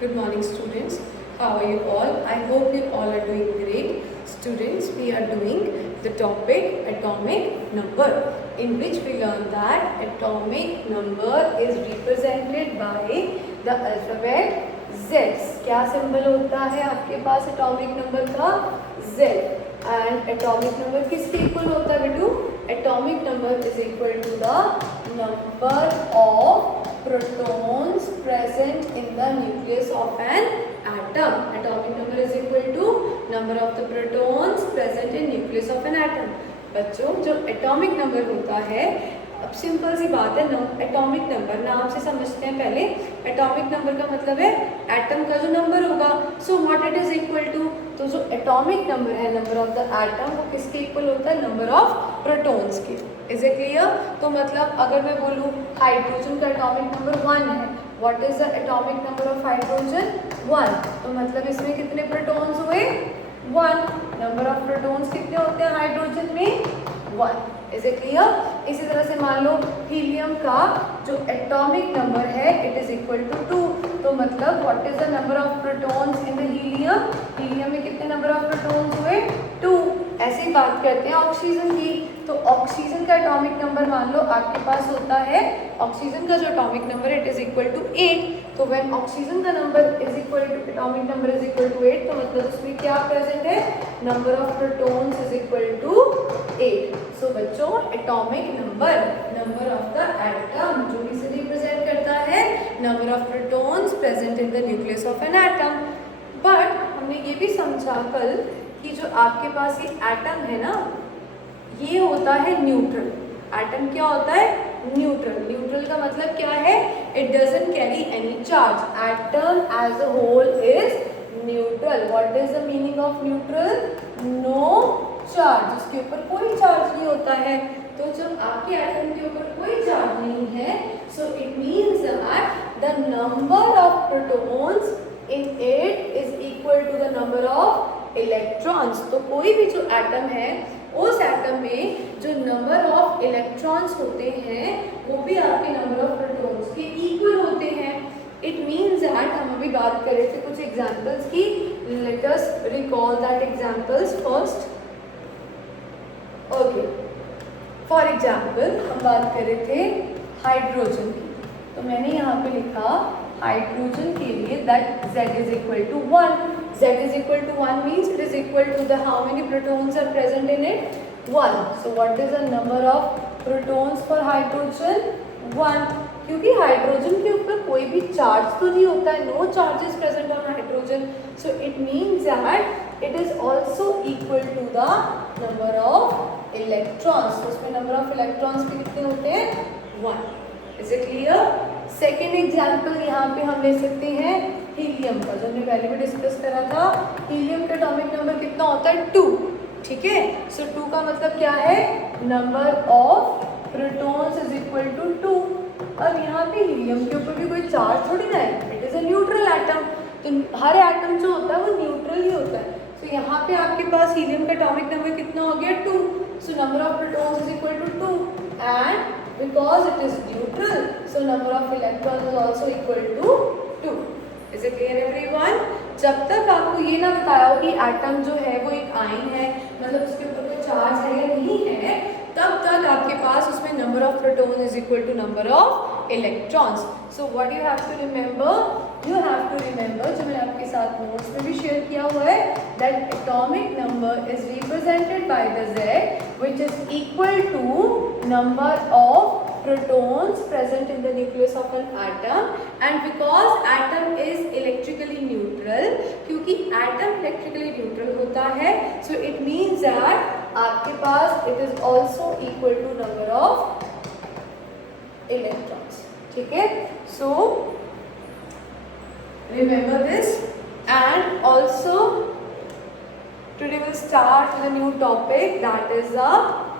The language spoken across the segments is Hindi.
Good morning, students. How are you all? I hope you all are doing great. Students, we are doing the topic atomic number, in which we learn that atomic number is represented by the alphabet Z. क्या symbol होता है आपके पास atomic number का? Z. And atomic number किसके equal होता है बेटू? Atomic number is equal to the number of protons present in the nucleus of an atom. Atomic number is equal to number of the protons present in nucleus of an atom. बच्चों जो एटॉमिक नंबर होता है, अब सिंपल सी बात है, एटॉमिक नंबर नाम से समझते हैं पहले। एटॉमिक नंबर का मतलब है एटम का जो नंबर होगा, so what it is equal to. तो जो एटॉमिक नंबर है, नंबर ऑफ द एटम, वो किसके इक्वल होता है? नंबर ऑफ प्रोटॉन्स के। Is it clear? तो मतलब अगर मैं बोलूँ हाइड्रोजन का एटॉमिक नंबर 1 है, what is the atomic number of hydrogen? 1। तो मतलब इसमें कितने प्रोटॉन्स हुए? 1। नंबर ऑफ प्रोटॉन्स कितने होते हैं हाइड्रोजन में? 1। Is it clear? इसी तरह से मान लो हीलियम का जो एटॉमिक नंबर है इट इज इक्वल टू 2। तो मतलब what is the number of protons in the helium? Helium में कितने नंबर ऑफ प्रोटॉन्स हुए? 2। ऐसे ही बात करते हैं ऑक्सीजन की। तो ऑक्सीजन का एटॉमिक नंबर मान लो आपके पास होता है, ऑक्सीजन का जो atomic number it is equal to 8। तो व्हेन ऑक्सीजन का number is equal to atomic number is equal to 8, तो मतलब उसमें क्या प्रेजेंट है? Number of protons is equal to 8। So बच्चों atomic number, number of the atom, जो इसे रिप्रेजेंट करता है number of protons present in the nucleus of an atom. But हमने ये भी समझा कल कि जो आपके पास ये एटम है ना, ये होता है न्यूट्रल। एटम क्या होता है? न्यूट्रल। न्यूट्रल का मतलब क्या है? It doesn't carry any charge. Atom as a whole is neutral. What is the meaning of neutral? No charge, उसके ऊपर कोई चार्ज नहीं होता है। तो जब आपके एटम के ऊपर कोई चार्ज नहीं है, so it means that the number of protons in it is equal to the number of electrons. तो कोई भी जो एटम है, उस एटम में जो नंबर ऑफ इलेक्ट्रॉन्स होते हैं वो भी आपके नंबर ऑफ प्रोटॉन्स के इक्वल होते हैं। इट मीन्स दैट हम अभी बात कर रहे थे कुछ एग्जांपल्स की। Let us recall that examples first. Okay, for example हम बात कर रहे थे हाइड्रोजन की। तो मैंने यहाँ पे लिखा हाइड्रोजन के लिए that Z is equal to 1। Z is equal to 1 means it is equal to the how many protons are present in it? 1. So what is the number of protons for hydrogen? 1. क्योंकि हाइड्रोजन के ऊपर कोई भी चार्ज तो नहीं होता है, no charges present on hydrogen. So it means that it is also equal to the number of electrons. तो उसमें number of electrons भी कितने होते हैं? 1. Is it clear? Second example यहाँ पे हम ले सकते हैं हीलियम का, जो हमने पहले भी डिस्कस करा था। हीलियम का एटॉमिक नंबर कितना होता है? 2। ठीक है, सो 2 का मतलब क्या है? Number of protons is equal to 2। अब यहाँ पे हीलियम के ऊपर भी कोई चार्ज थोड़ी ना है, it is a neutral atom. तो हर एटम जो होता है वो न्यूट्रल ही होता है। तो यहाँ पे आपके पास हीलियम का एटॉमिक नंबर कितना हो गया? 2। So number of protons is equal to 2 and because it is neutral, so number of electrons is also equal to 2. Is it clear everyone? जब तक आपको ये ना बताया हो कि एटम जो है वो एक आयन है, मतलब उसके ऊपर कोई चार्ज है या नहीं है, तब तक आपके पास उसमें number of proton is equal to number of electrons. So what you have to remember? You have to remember, जो मैंने आपके साथ नोट्स में भी शेयर किया हुआ है, that atomic number is represented by the Z which is equal to number of protons present in the nucleus of an atom, and because atom is electrically neutral, क्योंकि atom electrically neutral होता है, so it means that आपके पास it is also equal to number of electrons. ठीक है, so remember this, and also today we'll start with a new topic, that is the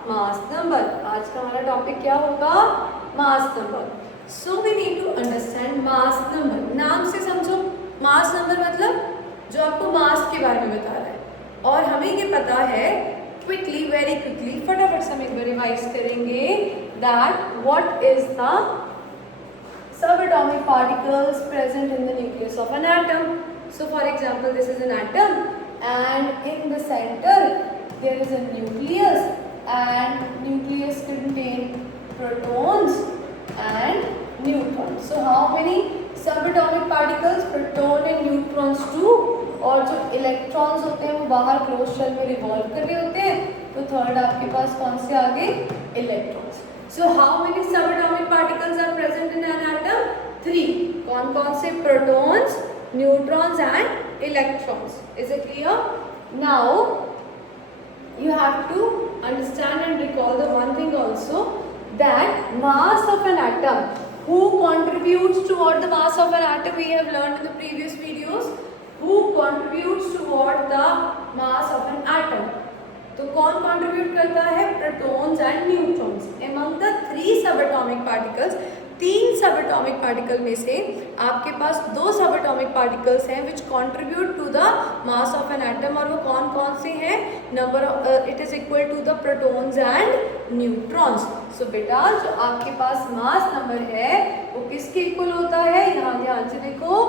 mass number. आज का हमारा टॉपिक क्या होगा? Mass number. So we need to understand mass number. नाम से समझो, मास नंबर मतलब जो आपको मास के बारे में बता रहा है, और हमें ये पता है क्विकली, वेरी क्विकली, फटाफट से हम एक बार रिवाइज करेंगे that what is the subatomic particles present in the nucleus nucleus of an atom. So for example, this is an atom and in the center there is a nucleus and nucleus contain protons and neutrons. So how many subatomic particles? Proton and neutrons 2, और जो इलेक्ट्रॉन्स होते हैं वो बाहर क्लोज शेल में रिवॉल्व कर रहे होते हैं. तो थर्ड आपके पास कौन से आ गए? Electrons. So how many subatomic particles are present in an atom? 3. कौन कौन से? Protons, neutrons and electrons. Is it clear? Now you have to understand and recall the one thing also, that mass of an atom, who contributes toward the mass of an atom, we have learned in the previous videos. Who contributes toward the mass of an atom? तो कौन contribute करता है? protons and neutrons. Among the 3 subatomic particles, 3 subatomic particle में से आपके पास 2 सबएटॉमिक पार्टिकल्स हैं which contribute to the mass of an atom. और वो कौन कौन से हैं? Number of it is equal to the protons and neutrons. So बेटा जो आपके पास मास नंबर है वो किसके इक्वल होता है? यहाँ ध्यान से देखो,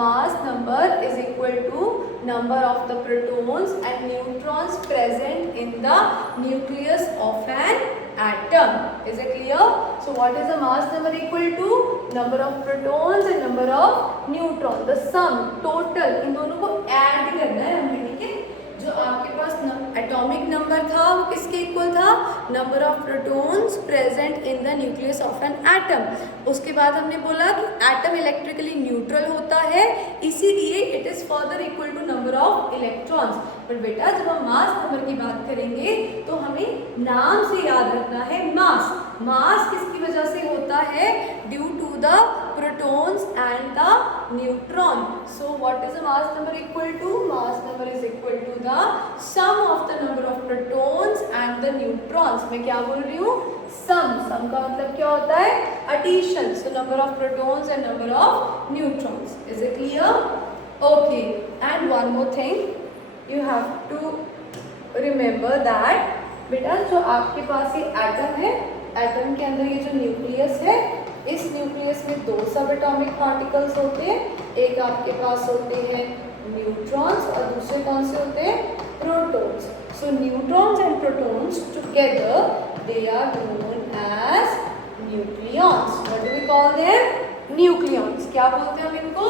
mass number is equal to number of the protons and neutrons present in the nucleus of an atom. Is it clear? So what is the mass number equal to? Number of protons and number of neutrons. The sum total इन दोनों को add करना है हमें. ठीक है, जो आपके पास एटॉमिक नंबर था वो किसके इक्वल था? Number of protons present in the nucleus of an atom. उसके बाद हमने बोला कि एटम इलेक्ट्रिकली न्यूट्रल होता है, इसीलिए it is further equal to number of electrons. पर बेटा जब हम मास नंबर की बात करेंगे तो हमें नाम से याद रखना है मास. मास किसकी वजह से होता है? Due to the protons and the neutron. So what is the mass number equal to? Mass number is equal to the sum of the number of protons and the neutrons. मैं क्या बोल रही हूँ? Sum. Sum का मतलब क्या होता है? Addition. So number of protons and number of neutrons. Is it clear? Okay. And one more thing, you have to remember that बेटा जो आपके पास ये एटम है, एटम के अंदर ये जो न्यूक्लियस है, इस न्यूक्लियस में 2 सबएटॉमिक पार्टिकल्स होते हैं. एक आपके पास होते हैं न्यूट्रॉन्स और दूसरे कौन से होते हैं? Protons. So neutrons and protons together they are known as nucleons. What do we call them? Nucleons. क्या बोलते हैं हम इनको?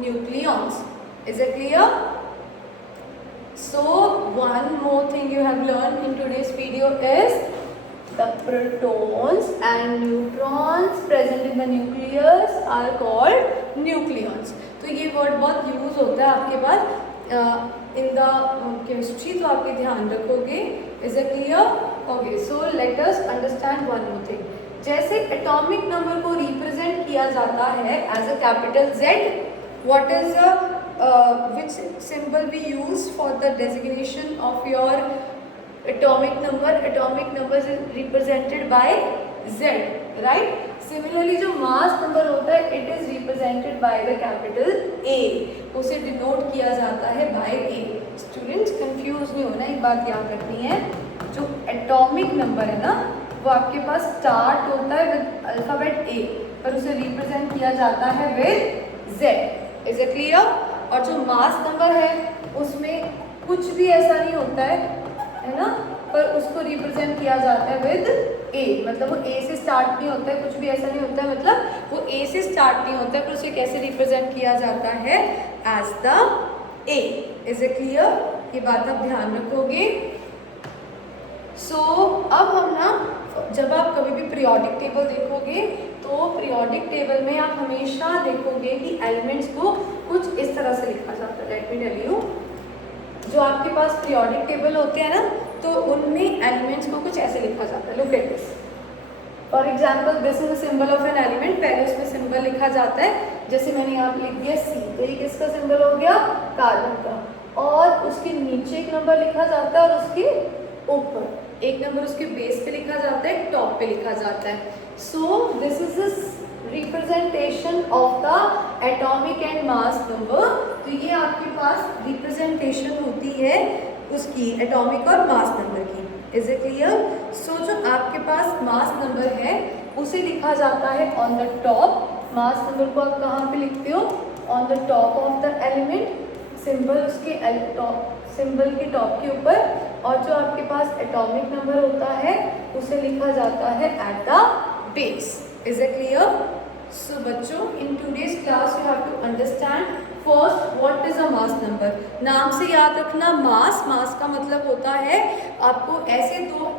Nucleons. Is it clear? So one more thing you have learned in today's video is the protons and neutrons present in the nucleus are called nucleons. तो ये वर्ड बहुत यूज होता है आपके पास इन द केमिस्ट्री, तो आप ये ध्यान रखोगे. Is it clear? Okay, so let us understand one more thing. जैसे एटॉमिक नंबर को रिप्रेजेंट किया जाता है as a capital Z, what is which symbol we use for the designation of your atomic number? Atomic number is represented by Z, right? Similarly जो mass number होता है it is represented by the capital A. उसे denote किया जाता है by A. Students confuse नहीं होना, एक बात याद रखनी है, जो atomic number है ना वो आपके पास start होता है with alphabet A, पर उसे represent किया जाता है with Z. Is it clear? और जो मास नंबर है उसमें कुछ भी ऐसा नहीं होता है ना, पर उसको रिप्रेजेंट किया जाता है विद ए. मतलब वो ए से स्टार्ट नहीं होता है, कुछ भी ऐसा नहीं होता है, मतलब वो ए से स्टार्ट नहीं होता है, पर उसे कैसे रिप्रेजेंट किया जाता है? As the A. Is it clear? ये बात आप ध्यान रखोगे. सो अब हम ना जब आप कभी भी पीरियोडिक टेबल देखोगे तो पीरियोडिक टेबल में आप हमेशा देखोगे कि एलिमेंट्स को कुछ इस तरह से लिखा जाता है. लेट मी टेल यू, जो आपके पास पीरियोडिक टेबल होते हैं ना तो उनमें एलिमेंट्स को कुछ ऐसे लिखा जाता है. Look at this. For example this is a symbol of an element. पहले उसमें सिंबल लिखा जाता है, जैसे मैंने यहाँ पे लिख दिया C, तो ये किसका सिंबल हो गया? कार्बन का. और उसके नीचे एक नंबर लिखा जाता है और उसके ऊपर एक नंबर उसके बेस पे लिखा जाता है, टॉप पे लिखा जाता है. So this is the representation of the atomic and mass number. तो ये आपके पास रिप्रेजेंटेशन होती है उसकी एटॉमिक और मास नंबर की. Is it clear? सो जो आपके पास मास नंबर है उसे लिखा जाता है on the top. Mass number को आप कहाँ पे लिखते हो? On the top of the element, symbol उसके सिंबल के टॉप के ऊपर, और जो आपके पास एटॉमिक नंबर होता है उसे लिखा जाता है at the base. Is it clear? So बच्चों, in today's class you have to understand first what is a mass number. नाम से याद रखना, मास का मतलब होता है, आपको ऐसे दो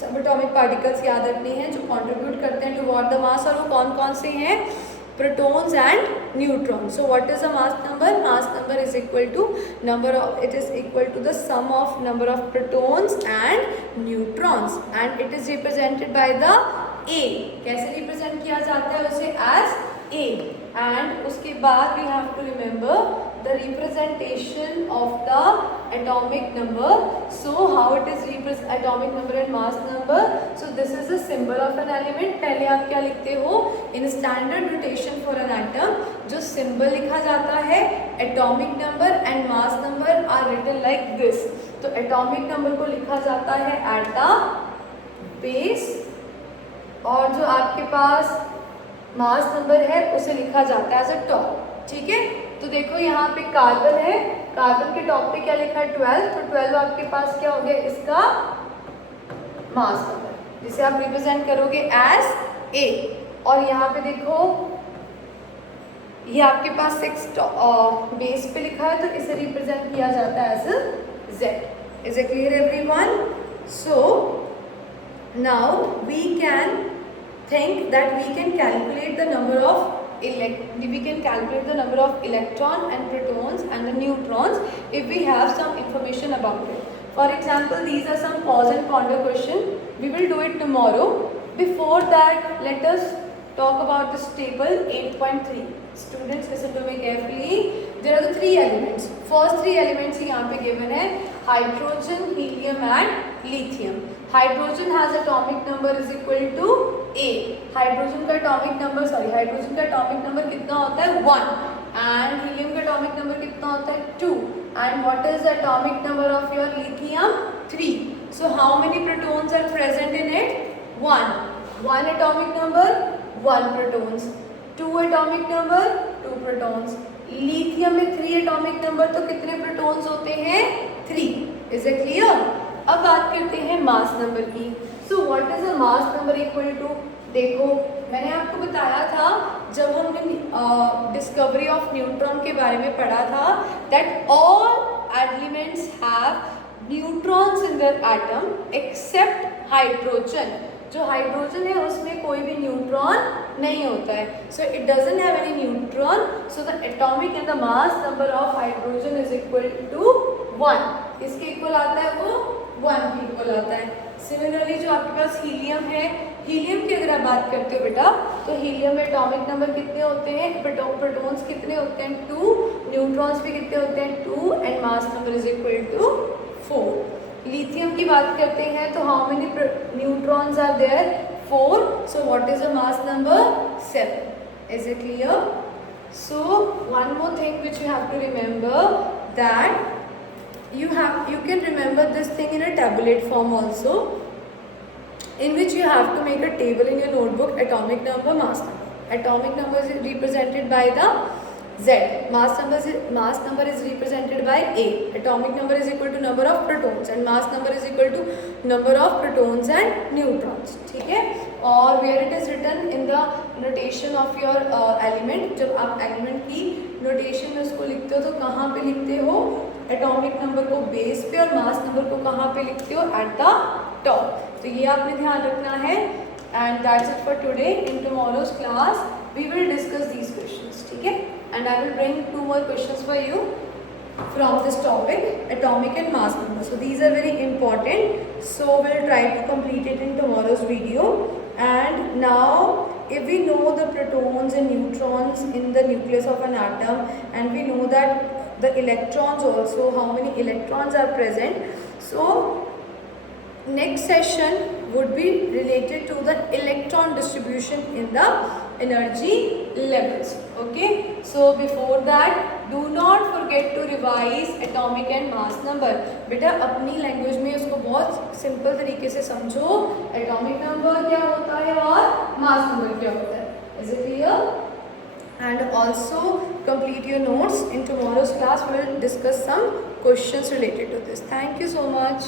सबएटॉमिक पार्टिकल्स याद रखने हैं जो कंट्रीब्यूट करते हैं टुवर्ड द मास, और वो कौन कौन से हैं? protons and neutrons. So what is a mass number? Mass number is equal to it is equal to the sum of number of protons and neutrons, and it is represented by the A. कैसे represent किया जाता है उसे? as A. And उसके बाद we have to remember the representation of the atomic number. So how it is atomic number and mass number? So this is a symbol of an element. पहले आप क्या लिखते हो? In standard notation for an atom, जो symbol लिखा जाता है, atomic number and mass number are written like this. तो atomic number को लिखा जाता है at the base, और जो आपके पास मास नंबर है उसे लिखा जाता है एज अ टॉप। ठीक है, तो देखो यहाँ पे कार्बन है, कार्बन के टॉप पे क्या लिखा है? 12। तो 12 आपके पास क्या हो गया? इसका मास नंबर, जिसे आप रिप्रेजेंट करोगे एज ए। और यहाँ पे देखो ये आपके पास 6 बेस पे लिखा है, तो इसे रिप्रेजेंट किया जाता है as Z। Is it clear everyone? So now we can think that we can calculate the number of electron and protons and the neutrons if we have some information about it. For example, these are some pause and ponder question. We will do it tomorrow. Before that, let us talk about this table 8.3. Students, listen to me carefully. There are the 3 elements. First 3 elements यहाँ पे given है, hydrogen, helium and lithium. Hydrogen has atomic number is equal to A. Hydrogen का atomic number कितना होता है? 1. And helium का atomic number कितना होता है? 2. And what is the atomic number of your lithium? 3. So how many protons are present in it? 1. 1 atomic number, 1 protons. 2 atomic number, 2 protons. Lithium में 3 atomic number, तो कितने protons होते हैं? 3. Is it clear? अब बात करते हैं मास नंबर की। So what is a mass number equal to? देखो, मैंने आपको बताया था जब हमने डिस्कवरी ऑफ न्यूट्रॉन के बारे में पढ़ा था, that all elements have neutrons in their atom except hydrogen. जो हाइड्रोजन है उसमें कोई भी न्यूट्रॉन नहीं होता है, so it doesn't have any neutron. So the atomic and the mass number of hydrogen is equal to 1. इसके इक्वल आता है वो 1 के इक्वल आता है। सिमिलरली जो आपके पास हीलियम है, हीलियम की अगर आप बात करते हो बेटा, तो हीलियम में एटॉमिक नंबर कितने होते हैं? प्रोटॉन्स कितने होते हैं? 2. न्यूट्रॉन्स भी कितने होते हैं? 2. And mass number is equal to 4. Lithium की बात करते हैं तो how many neutrons are there? 4. So what is the mass number? 7. Is it clear? So one more thing which you have to remember, that you can remember this thing in a tabulate form also, in which you have to make a table in your notebook: atomic number, mass number. Atomic number is represented by the Z. Mass number is represented by A. Atomic number is equal to number of protons and mass number is equal to number of protons and neutrons. ठीक है? और where it is written in the notation of your element, जब आप element की notation में उसको लिखते हो तो कहाँ पे लिखते हो? एटॉमिक नंबर को बेस पे और मास नंबर को कहाँ पे लिखते हो? At the top. तो ये आपने ध्यान रखना है। And that's it for today. In tomorrow's class we will discuss these questions, ठीक है? And I will bring 2 more questions for you from this topic, atomic and mass number. So these are very important, so we'll try to complete it in tomorrow's video. And now if we know the protons and neutrons in the nucleus of an atom, and we know that the electrons also, how many electrons are present, so next session would be related to the electron distribution in the energy levels. Okay, so before that do not forget to revise atomic and mass number. बेटा अपनी लैंग्वेज में उसको बहुत सिंपल तरीके से समझो, एटॉमिक नंबर क्या होता है और मास नंबर क्या होता है। Is it clear? and also complete your notes. In tomorrow's class we will discuss some questions related to this. Thank you so much.